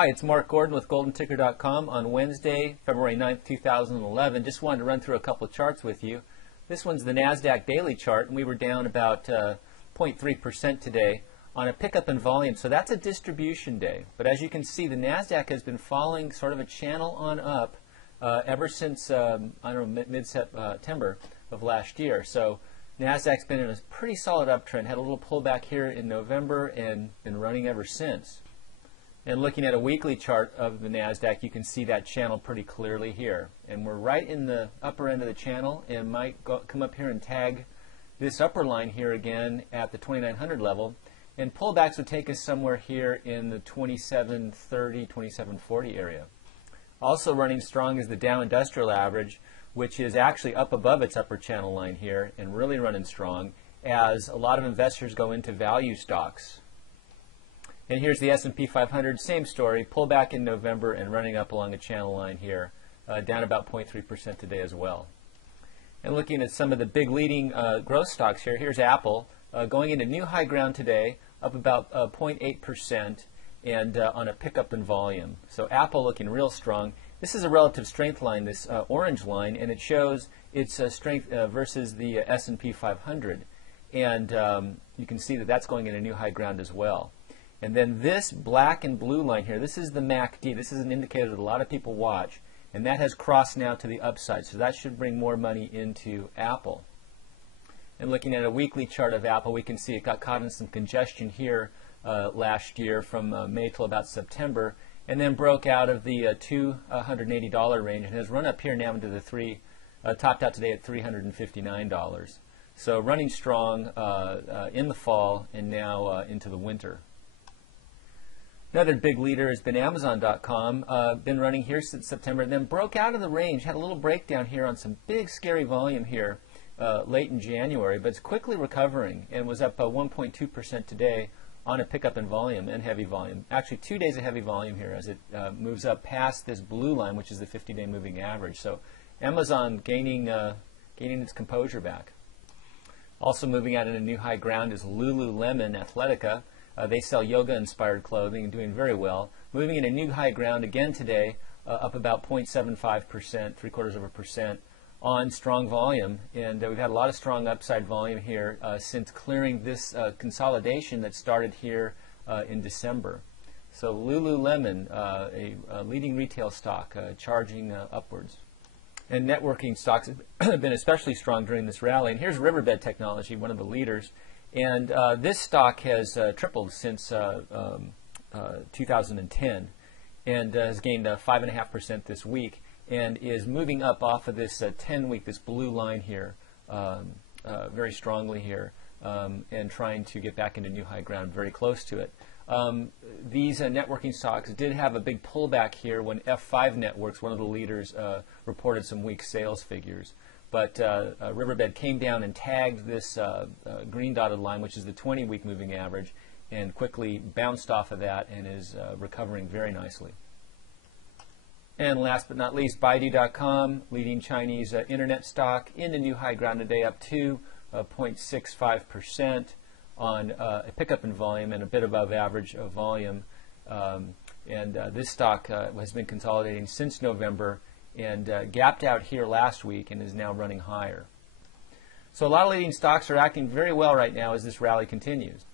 Hi, it's Mark Gordon with GoldenTicker.com on Wednesday, February 9th, 2011. Just wanted to run through a couple of charts with you. This one's the NASDAQ daily chart, and we were down about 0.3% today on a pickup in volume. So that's a distribution day. But as you can see, the NASDAQ has been following sort of a channel on up ever since, I don't know, mid-September of last year. So NASDAQ's been in a pretty solid uptrend, had a little pullback here in November and been running ever since. And looking at a weekly chart of the NASDAQ, you can see that channel pretty clearly here. And we're right in the upper end of the channel and might come up here and tag this upper line here again at the 2900 level. And pullbacks would take us somewhere here in the 2730, 2740 area. Also running strong is the Dow Industrial Average, which is actually up above its upper channel line here and really running strong as a lot of investors go into value stocks. And here's the S&P 500, same story, pullback in November and running up along a channel line here, down about 0.3% today as well. And looking at some of the big leading growth stocks here, here's Apple going into new high ground today, up about 0.8% and on a pickup in volume. So Apple looking real strong. This is a relative strength line, this orange line, and it shows its strength versus the S&P 500. And you can see that that's going into new high ground as well. And then this black and blue line here, this is the MACD. This is an indicator that a lot of people watch, and that has crossed now to the upside. So that should bring more money into Apple. And looking at a weekly chart of Apple, we can see it got caught in some congestion here last year from May till about September, and then broke out of the $280 range and has run up here now into the topped out today at $359. So running strong in the fall and now into the winter. Another big leader has been Amazon.com, been running here since September, and then broke out of the range, had a little breakdown here on some big scary volume here late in January, but it's quickly recovering and was up 1.2% today on a pickup in volume and heavy volume. Actually 2 days of heavy volume here as it moves up past this blue line, which is the 50-day moving average. So Amazon gaining its composure back. Also moving out in a new high ground is Lululemon Athletica. They sell yoga-inspired clothing and doing very well. Moving in a new high ground again today, up about 0.75%, 0.75% on strong volume. And we've had a lot of strong upside volume here since clearing this consolidation that started here in December. So Lululemon, a leading retail stock, charging upwards. And networking stocks have been especially strong during this rally. And here's Riverbed Technology, one of the leaders. And this stock has tripled since 2010 and has gained 5.5% this week and is moving up off of this 10-week, this blue line here, very strongly here, and trying to get back into new high ground, very close to it. These networking stocks did have a big pullback here when F5 Networks, one of the leaders, reported some weak sales figures. But Riverbed came down and tagged this green dotted line, which is the 20-week moving average, and quickly bounced off of that and is recovering very nicely. And last but not least, Baidu.com, leading Chinese internet stock, into new high ground today, up to 0.65% on a pickup in volume and a bit above average of volume. This stock has been consolidating since November and gapped out here last week and is now running higher. So a lot of leading stocks are acting very well right now as this rally continues.